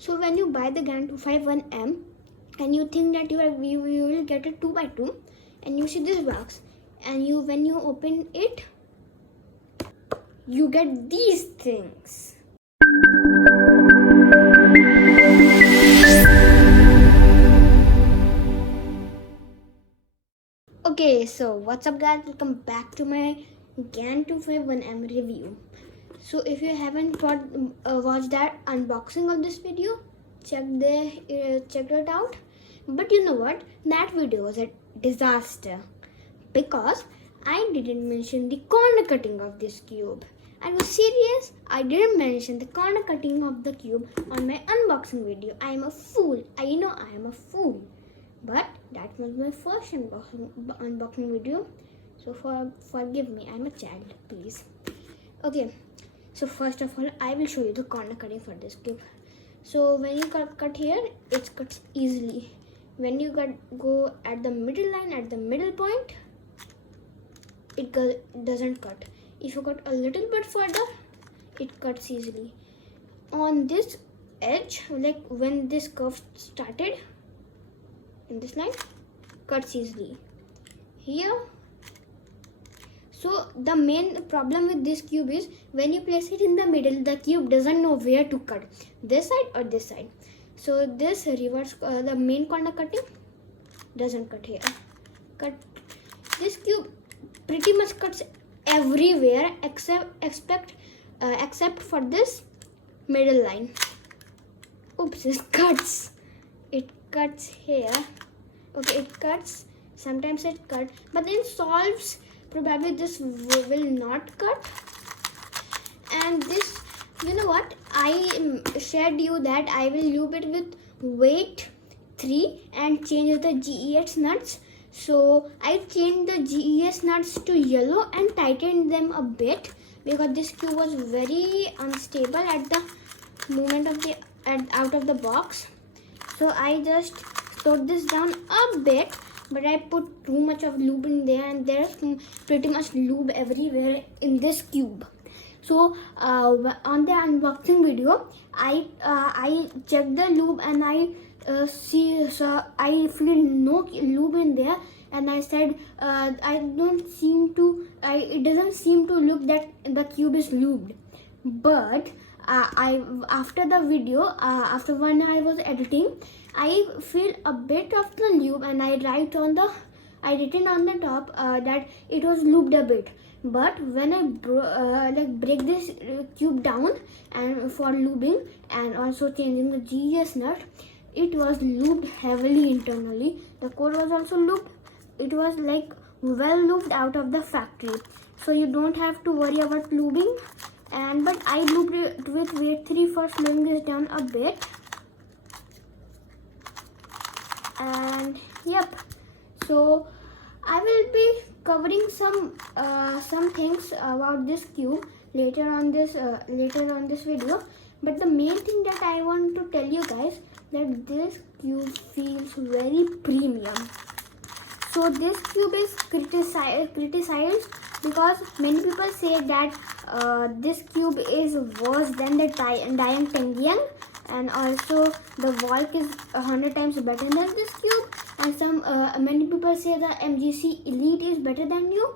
So when you buy the GAN 251M and you think that you will get a 2x2, and you see this box, and when you open it, you get these things. Okay, so what's up guys, welcome back to my GAN 251M review. So if you haven't watched that unboxing of this video, check it out. But you know what, that video was a disaster because I didn't mention the corner cutting of this cube. I was serious, I didn't mention the corner cutting of the cube on my unboxing video. I am a fool. I know I am a fool. But that was my first unboxing video, so forgive me, I'm a child, please. Okay, so first of all, I will show you the corner cutting for this cube. So when you cut here, it cuts easily. When you go at the middle line, at the middle point, it doesn't cut. If you cut a little bit further, it cuts easily. On this edge, like when this curve started, in this line, cuts easily here. So the main problem with this cube is when you place it in the middle, the cube doesn't know where to cut, this side or this side. So this reverse, the main corner cutting doesn't cut here. This cube pretty much cuts everywhere except for this middle line. Oops, it cuts here. Okay, it cuts, sometimes it cuts, but in solves probably this will not cut. And this, you know what, I shared you that I will lube it with weight 3 and change the GES nuts. So I changed the GES nuts to yellow and tightened them a bit because this cube was very unstable at the moment of out of the box. So I just slowed this down a bit, but I put too much of lube in there, and there's pretty much lube everywhere in this cube. So on the unboxing video, I checked the lube and I feel no lube in there, and I said it doesn't seem to look that the cube is lubed. But after the video, after when I was editing, I feel a bit of the lube, and I written on the top that it was lubed a bit. But when I break this cube down and for lubing and also changing the GES nut, it was lubed heavily internally. The core was also lubed. It was like well lubed out of the factory, so you don't have to worry about lubing. But I lubed it with weight 3 for slowing this down a bit. And yep, so I will be covering some things about this cube later on this video. But the main thing that I want to tell you guys, that this cube feels very premium. So this cube is criticized because many people say that this cube is worse than the Dian Tengyang, and also the Volk is 100 times better than this cube, and many people say the MGC Elite is better than you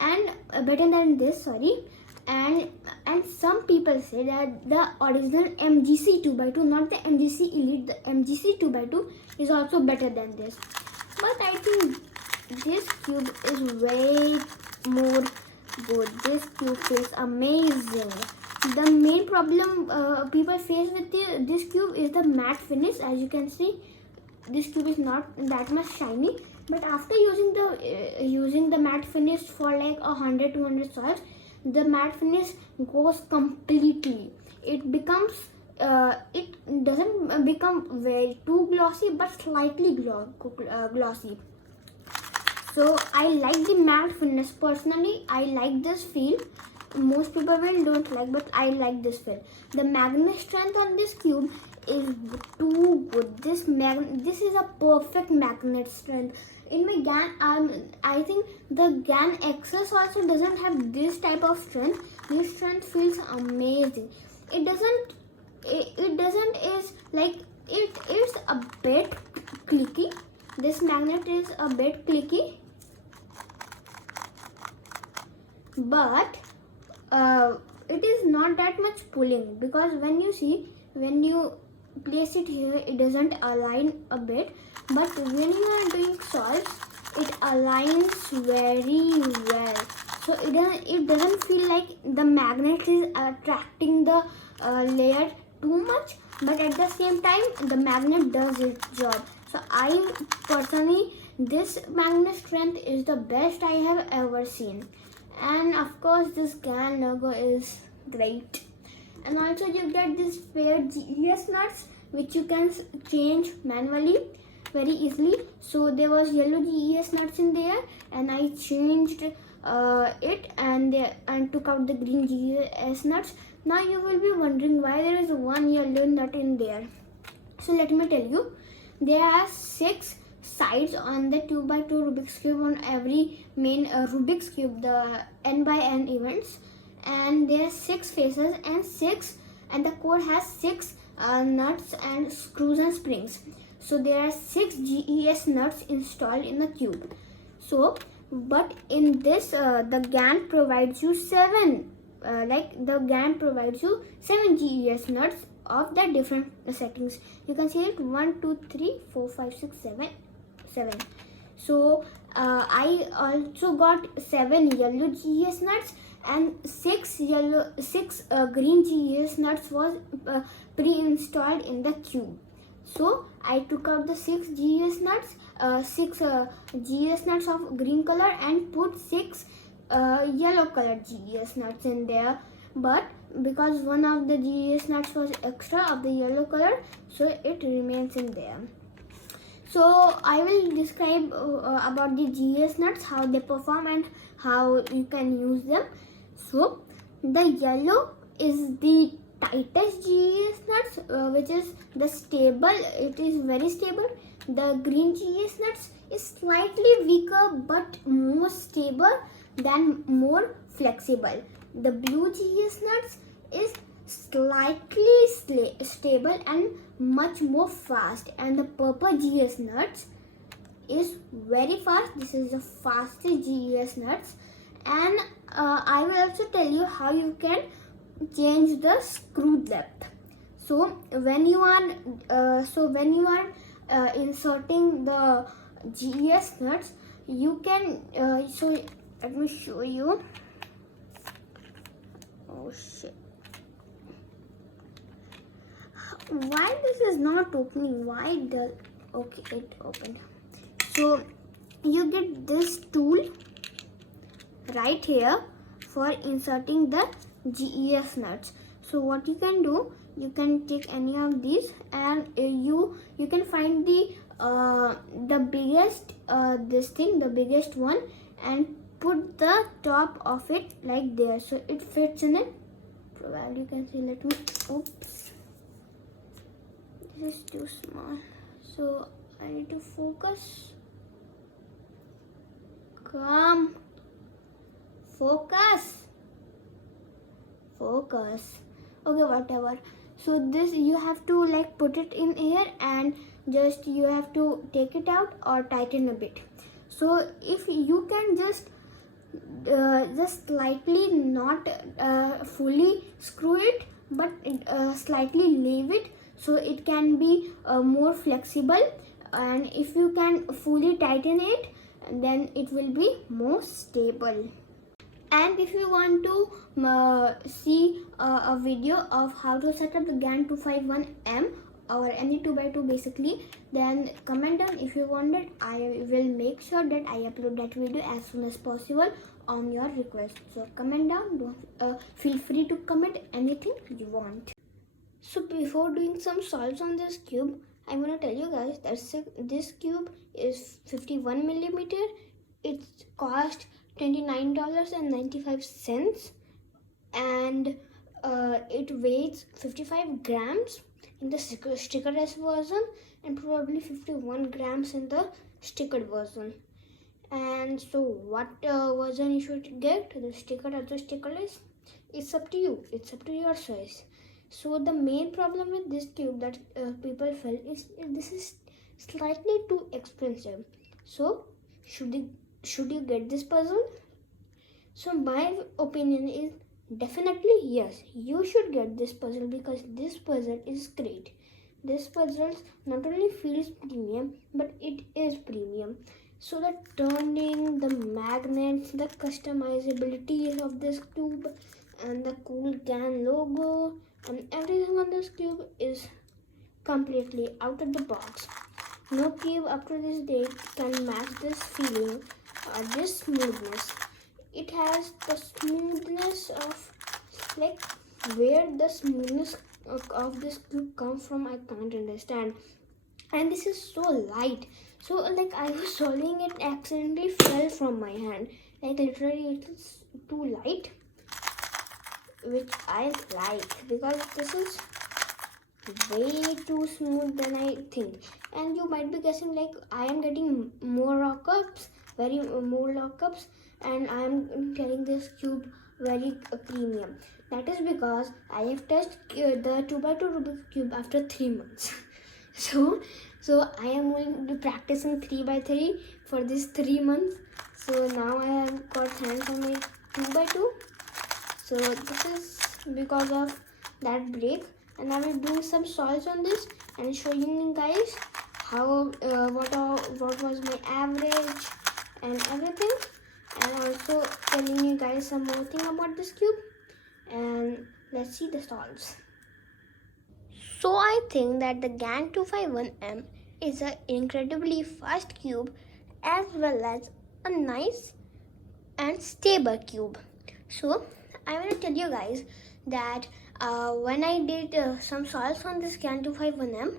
and better than this, sorry. And some people say that the original MGC 2x2, not the MGC Elite, the MGC 2x2 is also better than this. But I think this cube is way more good. This cube feels amazing. The main problem people face with this cube is the matte finish. As you can see, this cube is not that much shiny. But after using the matte finish for like 100-200 soils, the matte finish goes completely. It becomes it doesn't become very too glossy, but slightly glossy. So I like the matte finish. Personally, I like this feel. Most people don't like, but I like this feel. The magnet strength on this cube is too good. This is a perfect magnet strength. In my GAN, I think the GAN XS also doesn't have this type of strength. This strength feels amazing. It doesn't is like is a bit clicky, but it is not that much pulling, because when you place it here, it doesn't align a bit, but when you are doing solves, it aligns very well. So it doesn't feel like the magnet is attracting the layer too much, but at the same time the magnet does its job. So I personally, this magnet strength is the best I have ever seen. And of course this GAN logo is great. And also you get this pair GES nuts which you can change manually very easily. So there was yellow GES nuts in there, and I changed it and took out the green GES nuts. Now you will be wondering why there is one yellow nut in there. So let me tell you, there are 6 sides on the 2x2 Rubik's Cube on every main Rubik's Cube, the n by n events, and there are 6 faces and the core has 6 nuts and screws and springs. So there are 6 GES nuts installed in the cube. So but in this the GAN provides you 7 GES nuts of the different settings. You can see it 1 2 3 4 5 6 7. So I also got 7 yellow GES nuts, and 6 green GES nuts was pre-installed in the cube. So I took out the 6 GES nuts, 6 GES nuts of green color, and put 6 yellow colored GES nuts in there. But because one of the GES nuts was extra of the yellow color, so it remains in there. So I will describe about the GES nuts, how they perform and how you can use them. So the yellow is the tightest GES nuts, which is the stable. It is very stable. The green GES nuts is slightly weaker but more stable than more flexible. The blue GES nuts is slightly stable and much more fast, and the purple GES nuts is very fast. This is the fastest GES nuts. And I will also tell you how you can change the screw depth. So when you are inserting the GES nuts, you can so let me show you. Oh shit, why this is not opening? Why does okay, it opened. So you get this tool right here for inserting the GES nuts. So what you can do, you can take any of these, and you can find the biggest the biggest one, and put the top of it like there, so it fits in it. Probably you can see. Let me, oops, this is too small, so I need to focus. Come, focus. Okay, whatever. So this you have to like put it in here, and just you have to take it out or tighten a bit. So if you can just slightly, not fully screw it, but slightly leave it, so it can be more flexible. And if you can fully tighten it, then it will be more stable. And if you want to see a video of how to set up the GAN 251M or any 2x2 basically, then comment down if you want it. I will make sure that I upload that video as soon as possible on your request. So comment down, feel free to comment anything you want. So before doing some solves on this cube, I'm going to tell you guys that this cube is 51 millimeter. It cost $29.95, and it weighs 55 grams in the stickerless version and probably 51 grams in the stickered version. And so what version you should get, the stickered or the stickerless, it's up to you. It's up to your choice. So the main problem with this cube that people felt is this is slightly too expensive. So should you get this puzzle? So my opinion is definitely yes, you should get this puzzle because this puzzle is great. This puzzle not only feels premium, but it is premium. So the turning, the magnets, the customizability of this cube, and the cool GAN logo, and everything on this cube is completely out of the box. No cube up to this date can match this feeling or this smoothness. It has the smoothness of, like, where the smoothness of this cube comes from, I can't understand. And this is so light. So like I was solving it, accidentally fell from my hand. Like literally it is too light, which I like because this is way too smooth than I think. And you might be guessing like I am getting more lockups, more lockups, and I am getting this cube very premium. That is because I have touched the 2x2 Rubik's cube after 3 months. so I am going to practice in 3x3 for these 3 months. So now I have got hands on my 2x2. So this is because of that break, and I will do some solves on this and showing you guys how what was my average and everything, and also telling you guys some more thing about this cube. And let's see the solves. So I think that the GAN 251M is an incredibly fast cube as well as a nice and stable cube. So I want to tell you guys that when I did some solves on this GAN 251M,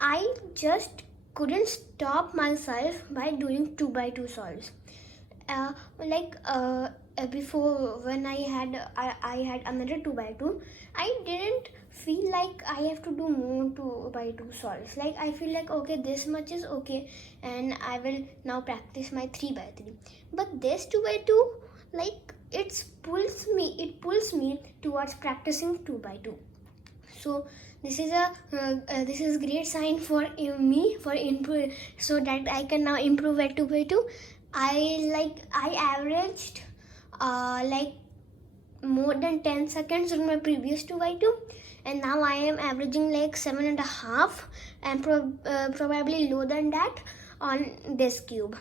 I just couldn't stop myself by doing 2x2 solves. Before, when I had another 2x2, I didn't feel like I have to do more 2x2 solves. Like I feel like okay, this much is okay, and I will now practice my 3x3. But this 2x2, like it pulls me towards practicing 2x2. So this is great sign for me for improve, so that I can now improve at 2x2. I averaged like more than 10 seconds on my previous 2x2, and now I am averaging like 7.5 and probably lower than that on this cube.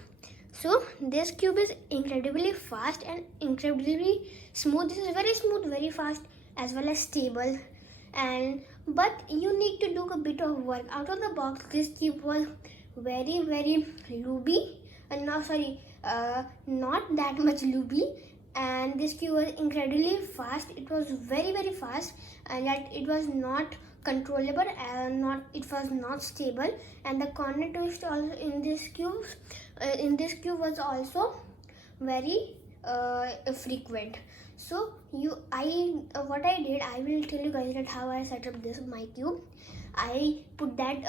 So this cube is incredibly fast and incredibly smooth. This is very smooth, very fast, as well as stable. But you need to do a bit of work. Out of the box, this cube was very looby. Not that much looby. And this cube was incredibly fast. It was very fast, and that it was not controllable and it was not stable. And the corner twist also in this cube was also very frequent. So what I did, I will tell you guys that how I set up this my cube. I put that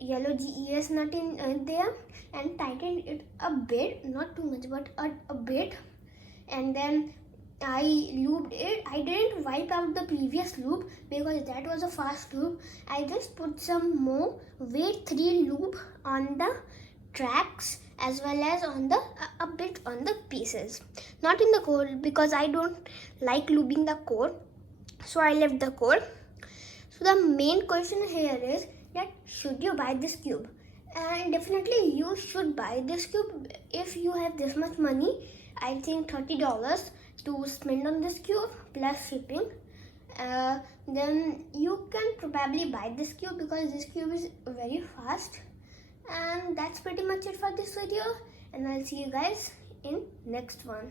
yellow GES nut in there and tightened it a bit, not too much, but a bit. And then I looped it. I didn't wipe out the previous loop because that was a fast loop. I just put some more weight 3 loop on the tracks as well as on the a bit on the pieces, not in the core because I don't like looping the core, so I left the core. So the main question here is that should you buy this cube? And definitely you should buy this cube if you have this much money. I think $30 to spend on this cube plus shipping. Then you can probably buy this cube because this cube is very fast. And that's pretty much it for this video, and I'll see you guys in next one.